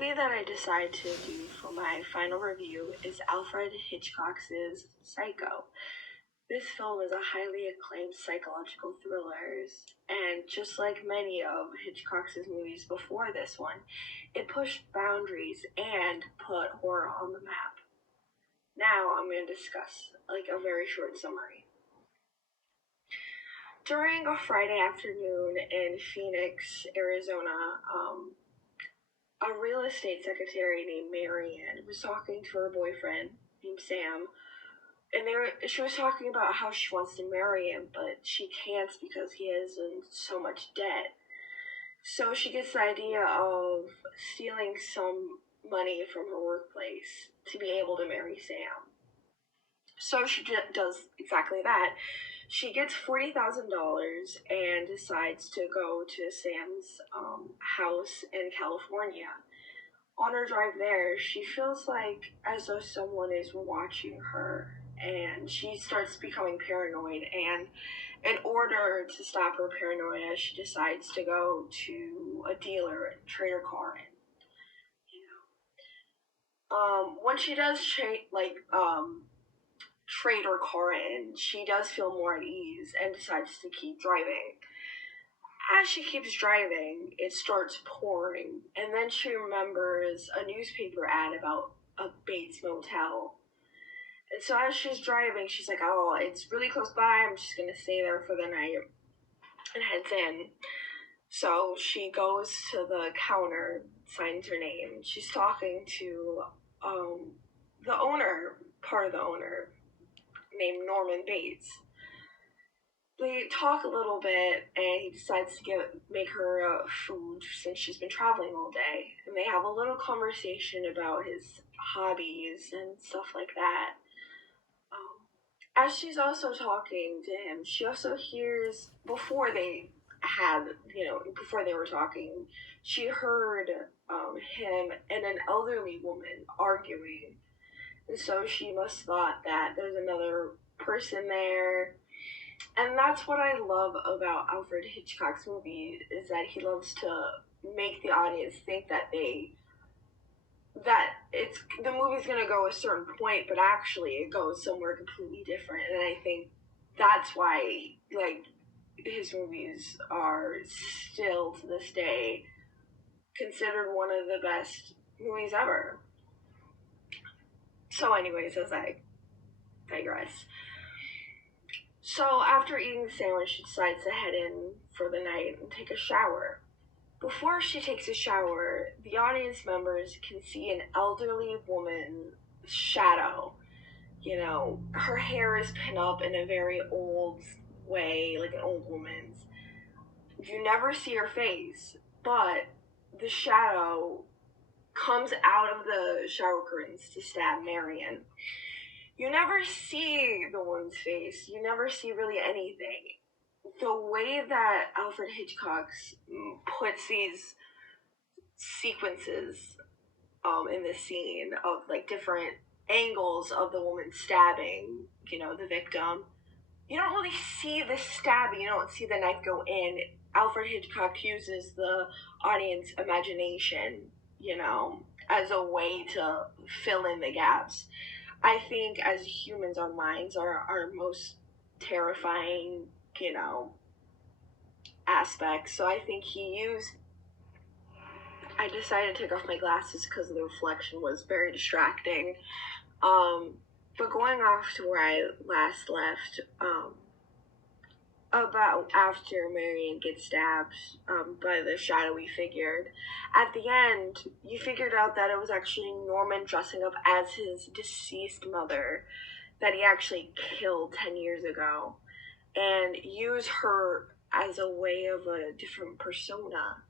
movie that I decided to do for my final review is Alfred Hitchcock's Psycho. This film is a highly acclaimed psychological thriller, and just like many of Hitchcock's movies before this one, it pushed boundaries and put horror on the map. Now I'm going to discuss a very short summary. During a Friday afternoon in Phoenix, Arizona, a real estate secretary named Marianne was talking to her boyfriend named Sam, and she was talking about how she wants to marry him, but she can't because he has so much debt. So she gets the idea of stealing some money from her workplace to be able to marry Sam. So she does exactly that. She gets $40,000 and decides to go to Sam's house in California. On her drive there, she feels as though someone is watching her, and she starts becoming paranoid. And in order to stop her paranoia, she decides to go to a dealer and trade her car in. When she does trade her car in, she does feel more at ease and decides to keep driving. As she keeps driving, it starts pouring, and then she remembers a newspaper ad about a Bates Motel. And so as she's driving, she's like, oh, it's really close by, I'm just going to stay there for the night, and heads in. So she goes to the counter, signs her name. She's talking to the owner, part of the owner, named Norman Bates. They talk a little bit, and he decides to make her food since she's been traveling all day. And they have a little conversation about his hobbies and stuff like that. As she's also talking to him, she also hears, before they were talking, she heard him and an elderly woman arguing. And so she must thought that there's another person there. And that's what I love about Alfred Hitchcock's movies, is that he loves to make the audience think that the movie's gonna go a certain point, but actually it goes somewhere completely different. And I think that's why his movies are still to this day considered one of the best movies ever. So anyways, as I digress. So after eating the sandwich, she decides to head in for the night and take a shower. Before she takes a shower, the audience members can see an elderly woman's shadow. Her hair is pinned up in a very old way, like an old woman's. You never see her face, but the shadow comes out of the shower curtains to stab Marion. You never see the woman's face. You never see really anything. The way that Alfred Hitchcock puts these sequences in the scene of different angles of the woman stabbing, the victim, you don't really see the stabbing. You don't see the knife go in. Alfred Hitchcock uses the audience imagination, as a way to fill in the gaps. I think as humans, our minds are our most terrifying, aspects. So I think I decided to take off my glasses because the reflection was very distracting. But going off to where I last left, about after Marion gets stabbed by the shadowy figure. At the end, you figured out that it was actually Norman dressing up as his deceased mother that he actually killed 10 years ago, and used her as a way of a different persona.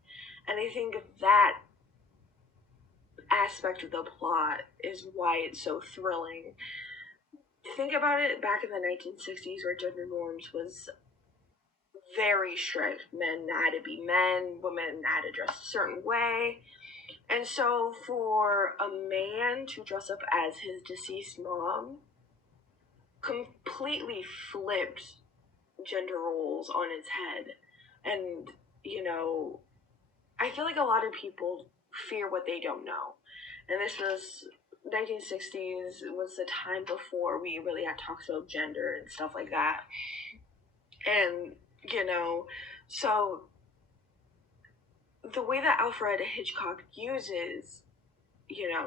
And I think that aspect of the plot is why it's so thrilling. Think about it back in the 1960s, where gender norms was very strict. Men had to be men, women had to dress a certain way. And so for a man to dress up as his deceased mom completely flipped gender roles on its head. And, I feel like a lot of people fear what they don't know. And this was 1960s, was the time before we really had talks about gender and stuff like that. And, so the way that Alfred Hitchcock uses,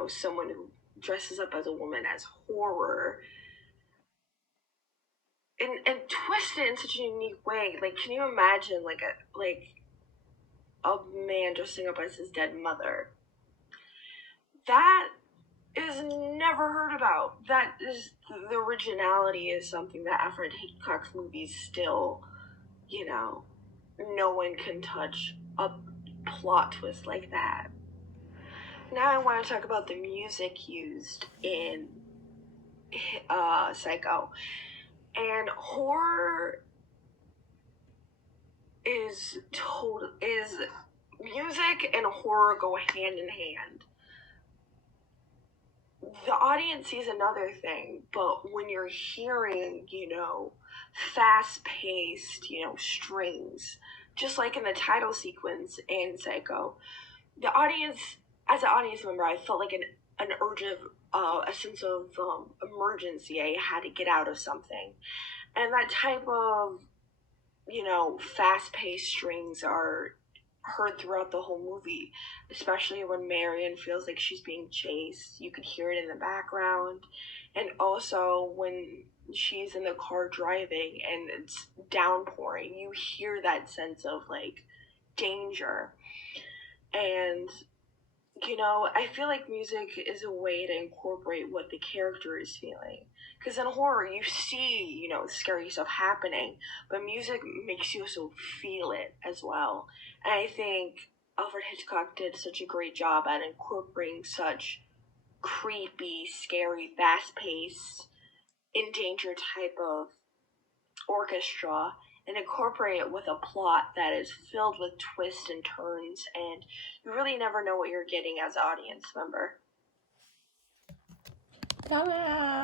someone who dresses up as a woman as horror and twist it in such a unique way. Like, can you imagine a man dressing up as his dead mother? That is never heard about. That is, the originality is something that Alfred Hitchcock's movies still, no one can touch a plot twist like that. Now I want to talk about the music used in Psycho. And horror is music and horror go hand in hand. The audience sees another thing, but when you're hearing, fast-paced, strings, just like in the title sequence in Psycho, as an audience member, I felt like an urge of, a sense of emergency. I had to get out of something. And that type of, fast-paced strings are heard throughout the whole movie, especially when Marion feels like she's being chased. You could hear it in the background. And also when she's in the car driving and it's downpouring, you hear that sense of danger. And I feel like music is a way to incorporate what the character is feeling. Because in horror, you see, scary stuff happening, but music makes you also feel it as well. And I think Alfred Hitchcock did such a great job at incorporating such creepy, scary, fast-paced, endangered type of orchestra and incorporate it with a plot that is filled with twists and turns, and you really never know what you're getting as an audience member. Ta-da!